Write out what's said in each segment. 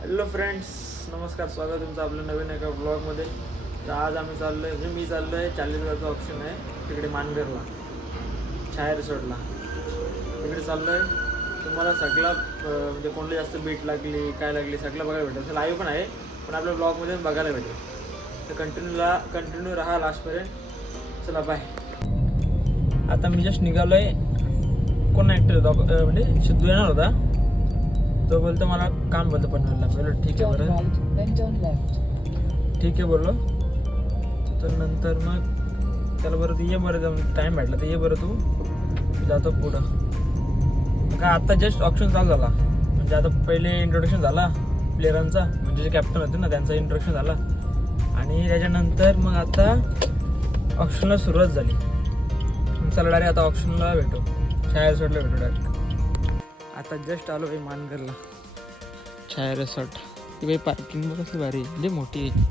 Hello friends, नमस्कार. स्वागत आहे तुमचं आपल्या नवीन एका ब्लॉगमध्ये. तर आज आम्ही चाललो आहे, म्हणजे मी चाललो आहे 40,000चं ऑप्शन आहे तिकडे मानगरला, छाया रिसॉर्टला. तिकडे चाललो आहे. तुम्हाला सगळा म्हणजे कोणती जास्त बीट लागली काय लागली सगळं बघायला भेटेल. लाईव्ह पण आहे, पण आपल्या ब्लॉगमध्ये बघायला भेटेल. तर कंटिन्यू राहा लास्टपर्यंत. चला बाय. आता मी जस्ट निघालो आहे. कोण ॲक्टर होता म्हणजे सिद्धू येणार होता. तो बोलतो मला काम बोलतो पनवेलला. बोललो ठीक आहे बरं, ठीक आहे बोललो. तर नंतर मग त्याला बरं ये बरं टाईम भेटला तर ये बरं तू जातो पुढं. काय आता जस्ट ऑप्शन चालू झाला, म्हणजे आता पहिले इंट्रोडक्शन झाला प्लेयरांचा, म्हणजे जे कॅप्टन होते ना त्यांचा इंट्रोडक्शन झाला. आणि त्याच्यानंतर मग आता ऑप्शनला सुरुवात झाली. चला डायरेक्ट आता ऑप्शनला भेटू, छाया रिसॉर्टला भेटू डायरेक्ट. आता जस्ट आलो आहे मानगरला, छाया रिसॉर्ट. ती बाई पार्किंग बघ कसली भारी आहे, लई मोठी आहे.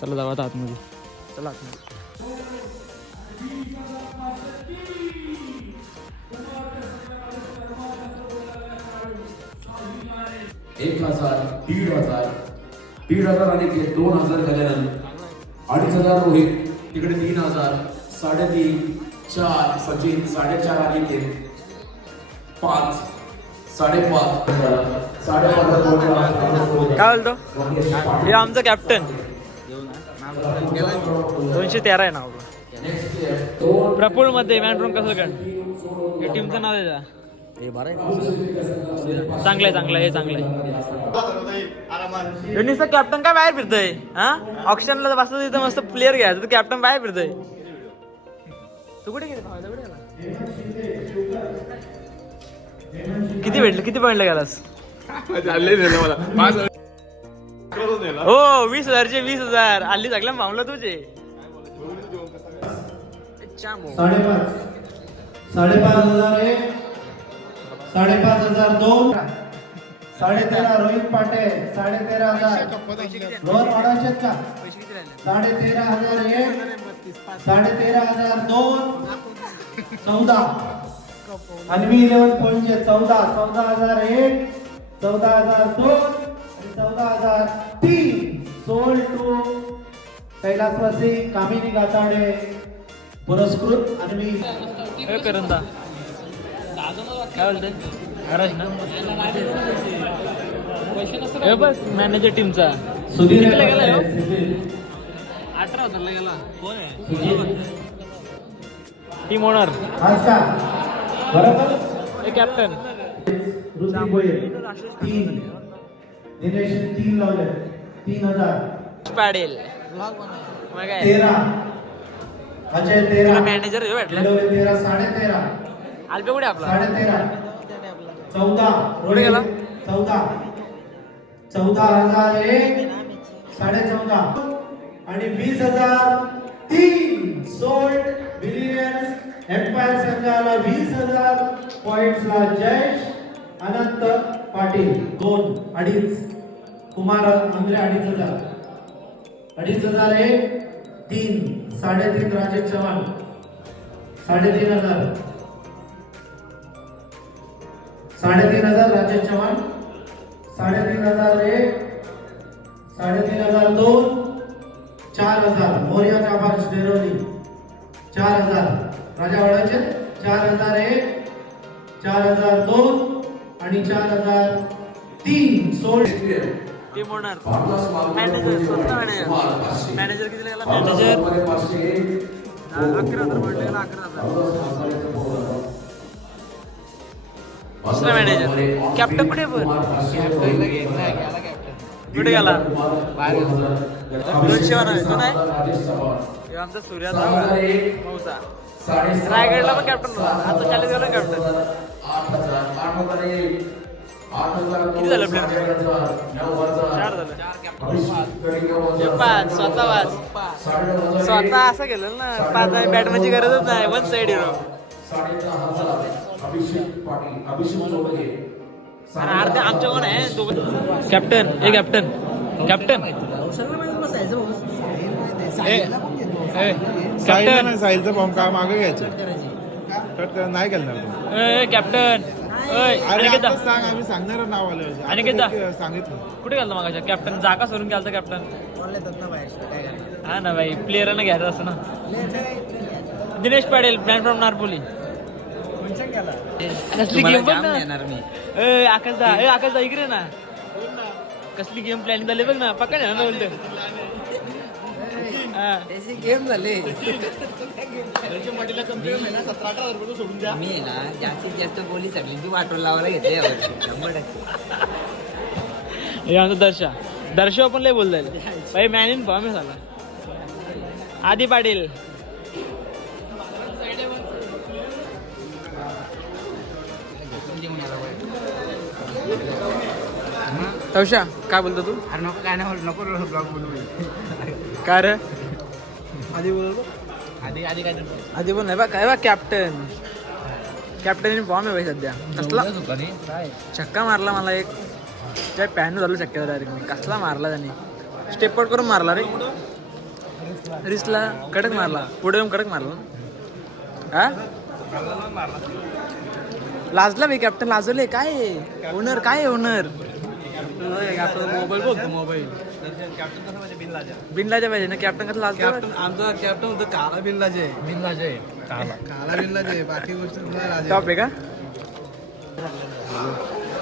चला जाऊ आता आतमध्ये. चला आतमध्ये. 1,000, 1,500, 1,500 आणि 2,000 गजानन, 2,500 रोहित, तिकडे 3,000, 3.5, 4 सचिन, 4.5 आणि 5, 5.5, 5.5. काय बोलतो हे आमचा कॅप्टन. 213 आहे नाव. प्रफुल मध्ये मॅनफ्रॉम कसं हे टीमचं नाव आहे. चांगलं आहे हे चांगलं आहे. नुसतं कॅप्टन काय बाहेर फिरतोय. हा ऑप्शनला बसतो तिथं मस्त प्लेअर घ्यायचं तर कॅप्टन बाहेर फिरतोय. तू कुठे गेला? किती भेटलं? किती पॉईंटला गेलास? हो 20,000चे 20,000 हल्ली सगळ्या मामला तुझे. 5,500 1, 5,500 2, 13,500 रोहित पाटे, 13,500 दोन वाढायचे का? 13,500 1, 13,500 2, 14. अन्वी 11 पॉईंटचे 14,000 1, 14,000 2 आणि 14,003. सोल टू कैलासवासी कामिनी गाताडे पुरस्कृत. अन्वी करंदा काय बोलते महाराज ना. हे बस मॅनेजर टीमचा सुधीर गेला 18,000ला गेला. कोण आहे टीम ओनर? अच्छा बरोबर. हे कॅप्टन ऋतिक गोयल 3, दिनेश 3 लावले 3,000. पाडेल मग काय 13, अजय 13, मॅनेजर भेटला. 13 13.5, आल्बे कुठे आपला? 13.5, 14 कुठे गेला? 14,000 1, 14.5 आणि 20,003. सोल्ड बिलियन्स एम्पायर संघाला 20,000 पॉइंट्सला जयेश अनंत पाटील 2, 2.5. कुमार आंग्रे 2,500, 2,500 1, 3, 3.5 राजेश चव्हाण 3,500, 3,500 राजेश चव्हाण 3,500 1, 3,500 2, 4,000 मोरिया काबाज डेरोली 4,000 राजा वाडाचे 4,000 1, 4,000 2 आणि 4,003. सोल्ड टीम ओनर मॅनेजर स्वतः मॅनेजर किती गेला? मॅनेजर 11,000 पॉईंट गेला. 11,000. दुसरा मॅनेजर कॅप्टन कुठे पण कुठे गेला? 200 तो नाही. आमचा सूर्याचा मौसा रायगडला पण कॅप्टन होता. आता 40 गेला कॅप्टन. 8,000 किती झालं प्लेअर? 4 झालं. 5 स्वतः असं केलं ना. 5 बॅटमॅनची गरजच नाही. 1 साइड हिरो. 10,500 अर्धे आमच्या कोण आहे कॅप्टन. हे कॅप्टन कॅप्टन साहिलचा फॉर्म का मागे घ्यायचे कट नाही करणार. कॅप्टन ओय, अनिकेत दा. सांग आम्ही सांगणार नाव आलं अनिकेत दा. सांगितलं कुठे गेलता मग कॅप्टन जागा सोडून गेलता कॅप्टन हा ना भाई प्लेअरना घ्यायचं असं ना दिनेश पाटील प्लॅन फ्रॉम नारपोली कसली गेम बघ ना आकाशदा इकडे ना कसली गेम प्लॅनिंग झाली बघ ना पकड ना बोलतो गेम झाले सोडून द्या मी ना जास्तीत जास्त गोली सगळ्यांची वाटोळ लावायला घेतले हे आमचा दर्शव पण लय बोल जाईल भाई मॅन इन फॉर्म आहे झाला आदी पाटील तवशा काय बोलतो तू अरे नको काय नाही नको ब्लॉग बोलू काय रे आधी बोलतो आधी काय आधी बोल नाही बा काय बा कॅप्टन इन फॉर्म आहे भाई सध्या कसला छक्का मारला मला एक त्या पॅन झालो शक्य डायरेक्ट मी कसला मारला त्याने स्टेप आउट करून मारला रे रिस्टला कडक मारला पुढे येऊन कडक मारला हा लाजला मी कॅप्टन लाजवले काय ओनर काय ओनर मोबाईल बोलतो मोबाईल बिनलाजा पाहिजे ना कॅप्टन कसं लाजला आमचा कॅप्टन होतं काला बिनलाजे काला बिनलाजे बाकी गोष्ट टॉप आहे का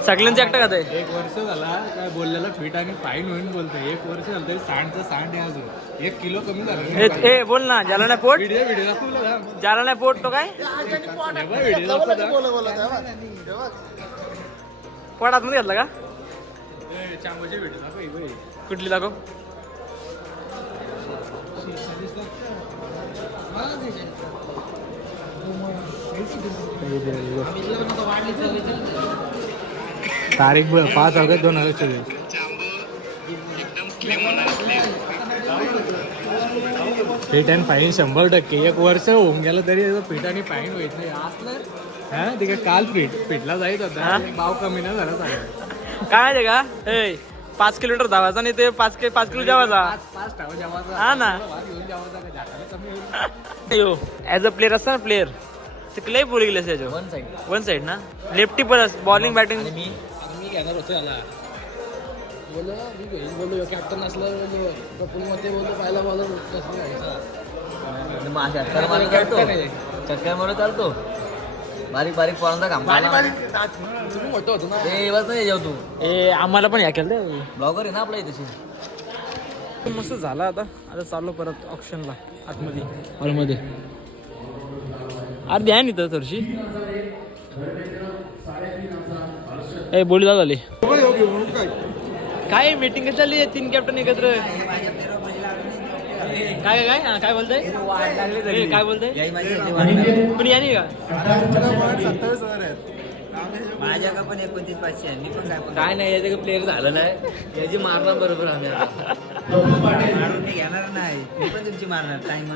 सगळ्यांचे एकटा खात आहे 1 वर्ष झाला काय बोललेला फिट आणि फाईन होईन बोलतोय 1 वर्ष झालं तरी सांड आहे अजून 1 किलो कमी झालं ए बोल ना ज्याला नाही पोट व्हिडिओ दाखवला ज्याला नाही पोट तो काय व्हिडिओ पोट आतमध्ये घातला का चांगोची व्हिडिओ दाखव कुठली दाखव तारीख 5 ऑगस्ट 2024 फिट अँड फाईन 100%. 1 वर्ष होऊन गेलं तरी फिट आणि फाईन होत नाही असलं हा तिकडे काल फिटला जायच होता भाव कमी नाही झाला चालेल काय माहिती का 5 किलोमीटर धावायचा नाही ते 5 किलो जेवायचा 5 टाव जेवायचा हा ना घेऊन जेवायचा का जाताना कमी होईल ॲज अ प्लेअर असता ना प्लेअर ते क्ले बोली गेले त्याच्यावर वन साईड ना लेफ्टी परत बॉलिंग बॅटिंग मी घेणार होतो याला बोलो मी घेईन बोललो कॅप्टन असलं बोललो कपूरमध्ये बोललो पहिला बॉलर कसं घ्यायचा चक्कर मारू चालतो बारीक बारीक पोरांचा काम तुम्ही मोठं होतो ना ए बस नाही जाऊ तू ए आम्हाला पण या केलं ब्लॉगर आहे ना आपल्या इथे मस्त झाला आता चाललो परत ऑप्शनला आतमध्ये हॉलमध्ये अर्धी आहे ना तर थोडीशी ए बोली जा झाली काय मीटिंग चालली 3 कॅप्टन एकत्र काय काय काय काय बोलताय काय बोलताय पण या नाही का माझ्या का पण 29,500 आहे मी पण काय नाही याचं प्लेअर झालं नाही याची मारणार बरोबर आम्ही मारून मी घेणार नाही मी पण तुमची मारणार टाइम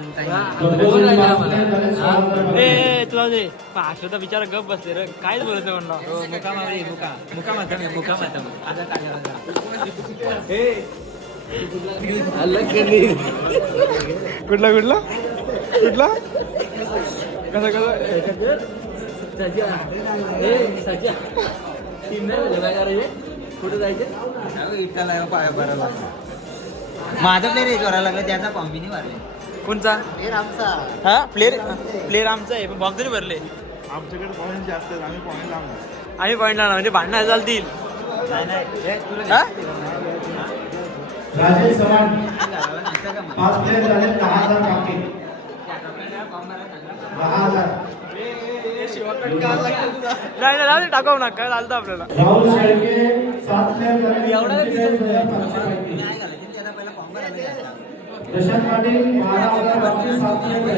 ए तुला दे पाचशेचा विचार गप बसले रे कायच बोलायचं म्हणलं मुका मारी मुका माता मुका कुठला कुठला कुठला कसं कसं कुठे जायचं माझा प्लेअर एक करायला लागला त्याचा कॉम्बिनी मारले कोणचा आमचा हा प्लेअर आमचा आहे पण बॉक्स नाही भरले आमच्याकडे पॉईंट जास्त आहेत आम्ही पॉईंट लावणार आम्ही पॉईंट लावणार म्हणजे भांडणं चालतील हा राजेश चव्हाण 5 प्लेयर झाले 10,000 बाकी 10,000 नाही नाही टाकावं ना काय चालतं आपल्याला राहुल शेळके 7 प्लेयर झाले प्रशांत पाटील 12,000 बाकी 7 प्लेयर झाले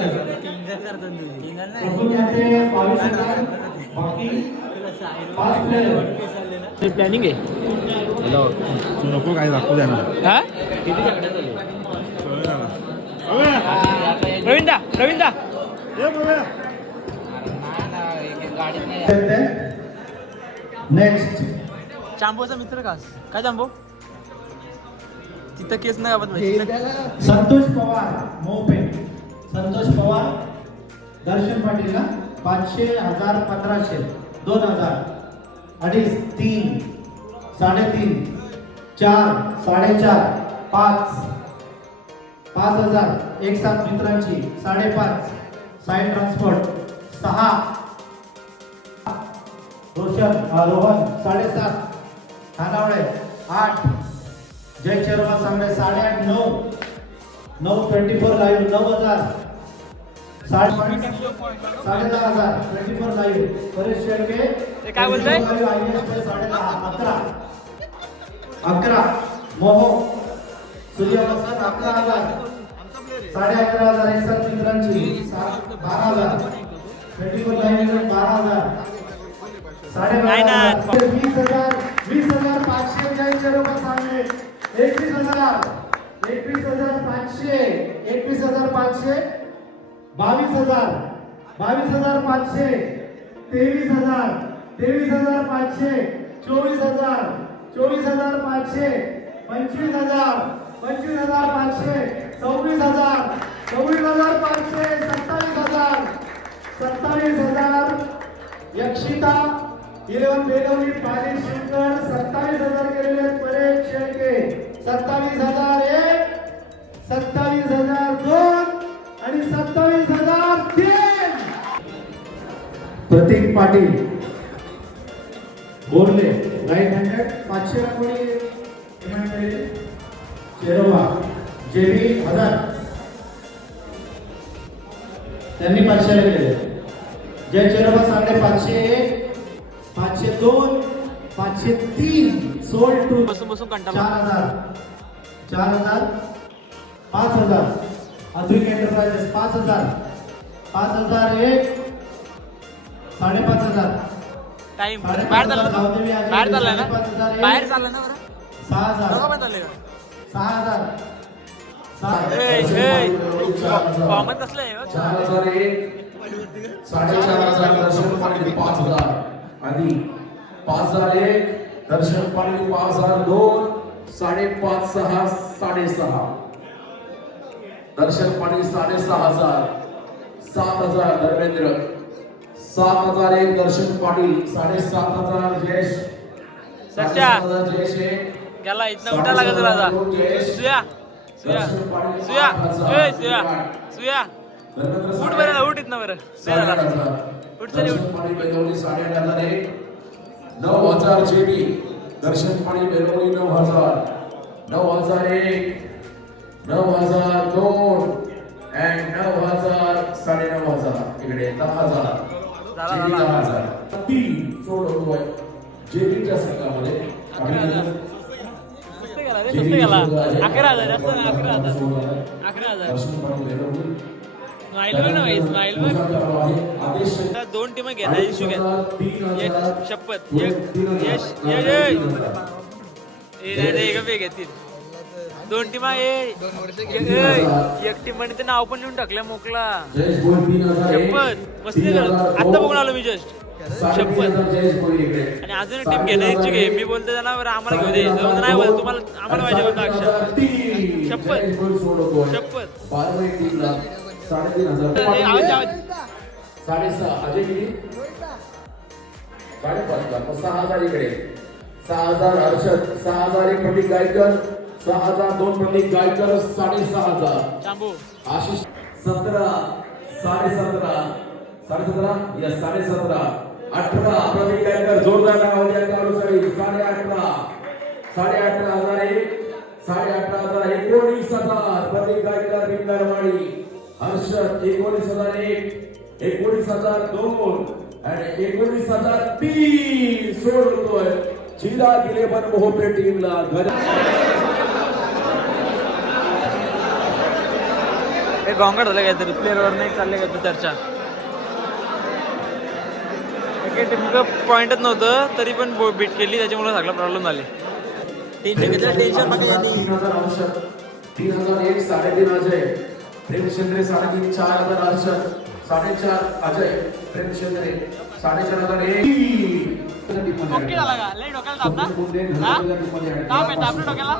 प्रफुल्ल मध्ये 22,000 बाकी 5 प्लेयर प्लॅनिंग आहे तू नको काय दाखवू द्या ना हा रवींदा नेक्स्ट चांबोचा मित्र का काय चांबो तिथं केस नाही आपण संतोष पवार मोपे संतोष पवार दर्शन पाटील ना 500 1000 1500 2000 अडीच, 3, 3.5, 4, 4.5, 5, 5,000 एक साथ मित्रांची 5.5 साईड ट्रान्सपोर्ट 6 रोहन 7.5 खानावळे 8 जय शर्मा सांगणे 8.5 9 24 लाईव्ह 9,000 10,500 24 लाईव्ह परेश शेळके ते काय बोलताय? 11 मोहो सूर्यवंशन 11,000 11,500 एक साथ मित्रांची 12,000 24 लाईव्ह 12,000 नाही ना. 20,500 जय शर्मा सांगणे 21,000 21,500 22,000 22,500 23,000 23,500 24,000 24,500 25,000 25,500 26,000 26,500 27,000 27,000 यक्षिता 11 बेलवली पाली शिवकर 27,000 केलेले परेश शेळके 27,001 27,002 आणि 27,003 प्रतीक पाटील बोरले राईट हँडेड 500 कोणी पेमेंट केले शेरोबा जेबी 1000 त्यांनी 500 केले जय शेरोबा सांगणे 501 502 503 सोल्ड टू बसून बसून कंटाळा 4,000 5,000 अद्विक एंटरप्राइजेस 5,000 5,001 5,500 टाइम बाहेर चालला ना? बाहेर चाललाय ना बाहेर चालला ना बरं 6,000 बरोबर चाललंय का? 6,000 कॉमन कसलं आहे हो? 4,001 4,500 दर्शन पाटील 5,000 आधी 5,001 दर्शन पाटील 5,002 5.5 6 6.5 दर्शन पाटील 6,500 7,000 धर्मेंद्र 7,001 दर्शन पाटील 7,500 जयेश सच्चा 7,500 जयेश एक गेला इथनं उठा लागत तुला आता सुया सुया सुया ए सुया सुया उठ बरं उठ इथनं बरं उठ चल उठ 8,001 9,000 जेबी दर्शन पाणी बेलवली 9,000 9,001 9,002 and 9,000 9,500 इकडे 10,000 जेबी 10,000 तीन सोडतोय जेबीच्या संघामध्ये स्वस्त गेला रे स्वस्त गेला 11,000 जास्त नाही 11,000 दर्शन पाणी बेलवली स्माइल बघ ना भाई स्माइल बघ आता 2 टीम घेणार इशू घ्या शपथ यश एक घेतील 2 टीमा एक टीम म्हणे नाव पण लिहून टाकलं मोकला जयेश बोल 3,000 शपथ मस्ती आता बघून आलो मी जस्ट शपथ आणि अजून टीम घेण्याची घे मी बोलतो त्यांना आम्हाला घेऊ दे नाही बोल तुम्हाला आम्हाला पाहिजे बोलतो अक्षर शपथ शपथ 3,500 6,500 अजय किती 5,500 6,000 इकडे 6,000 हर्षद 6,000 एक प्रतीक गायकर 6,000 2 प्रतीक गायकर 6,500 चांबू आशिष 17 17.5 17.5 या 17.5 18 प्रतीक गायकर जोरदार नाव द्या काळूसाळी 18.5 18,001 18,000 19,000 प्रतीक गायकर बिंगारवाडी हर्षद 19,001 19,002 आणि 19,003 सोडतोय जिल्हा गेले पण मोहपे टीमला हे गोंगाट झालं काहीतरी प्लेअरवर नाही चालले का चर्चा टीमचं पॉइंटच नव्हतं तरी पण बीट केली त्याच्यामुळे सगळा प्रॉब्लेम झाले टेन्शन 3,000 हर्षद 3,001 3.5 अजय प्रेमचंद्रे 3.5 4,000 हर्षद 4.5 अजय प्रेमचंद्रे 4,500 ओके झाला का लई डोक्याला तापला ताप आहे तापलं डोक्याला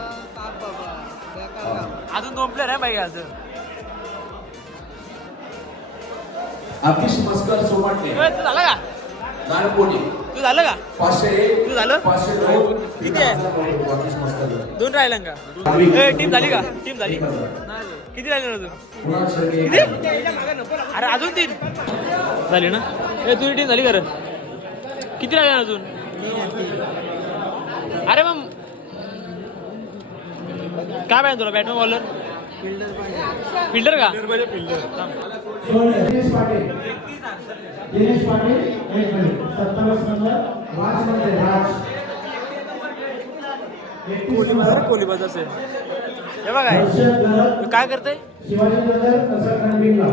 अजून 2 प्लेअर आहे बाई अजून अभिष मस्कर सोमाटणे झाला का नारपोली तू झालं का 501 तू झालं 509 किती आहे? 2 राहिलं का टीम झाली का टीम झाली किती राहिले अजून किती अरे अजून 3 झाली ना तुझी टीम झाली खरं किती राहिले अजून अरे मग काय पाहिजे तुला बॅटमॅन बॉलर फिल्डर का दिनेश पाटील 1 मिनिट 27 नंबर राजमध्ये राज 31 नंबर कोहली बस असेल हे बघा हर्षद गरज काय करतोय शिवाजी नगर कसर खंडीला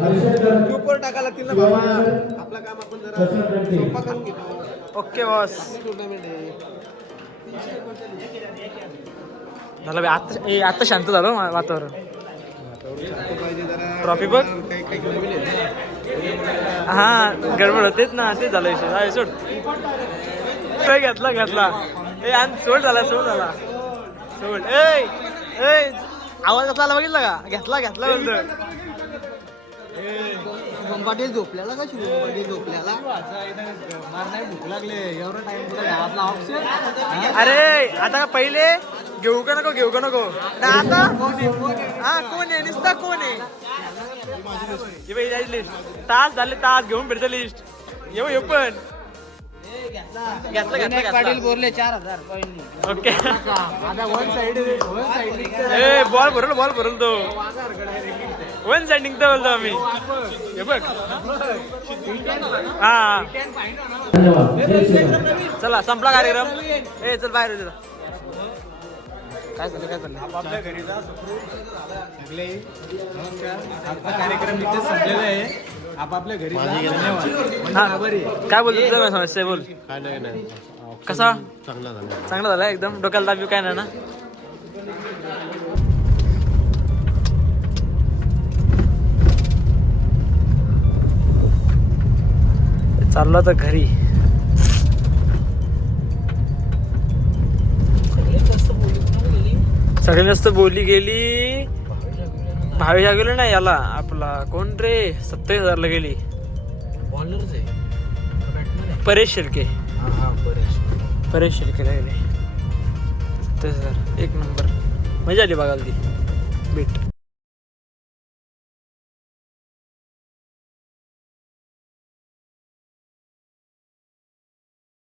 हर्षद गरज ग्रुपवर टाका लागतील ना शिवाजी बाबा नगर आपलं काम आपण जरा कसर खंडी सोपा करून घेतो ओके बॉस टुर्नामेंट आहे झालं बे, आता शांत झालं वातावरण पाहिजे जरा ट्रॉफी बघ काही काही नवीन आहे ना हा गडबड होतेच ना तेच झालं विषय हा, सोड काय घेतला ए आणि सोड झाला सोड ए आवाज कसला आला बघितला का घेतला बोलतो पाटील झोपल्याला का शुभम पाटील झोपल्याला भूक लागले एवढा टाइम तुला ऑप्शन अरे आता का पहिले घेऊ का नको ना आता हा कोण आहे नुसता कोण आहे लिस्ट तास झाले तास घेऊन फिरतो लिस्ट येऊ पण घेतला पाटील बोलले 4000 पॉईंट ओके आता वन साइड बॉल भरल तो 1 साइड निघतो बोलतो आम्ही हे बघ हा धन्यवाद जय श्रीराम चला संपला कार्यक्रम चल बाहेर ये जरा. काय चाललं आपल्या घरी जा सगळे नमस्कार आजचा कार्यक्रम इथे संपलेला आहे आपापल्या घरी जा. धन्यवाद हा, काय बोलतो तुझं समस्या बोल काय नाही कसा चांगला झाला एकदम डोक्याला दाबी काय नाही ना चाललो तर घरी सगळ्यात जास्त बोली गेली भावेशा गेलो ना याला आपला कोण रे 27,000 गेली परेश शेळके परेश शेळकेला गेले 27,000 1 नंबर मजा आली बघायला ती भेट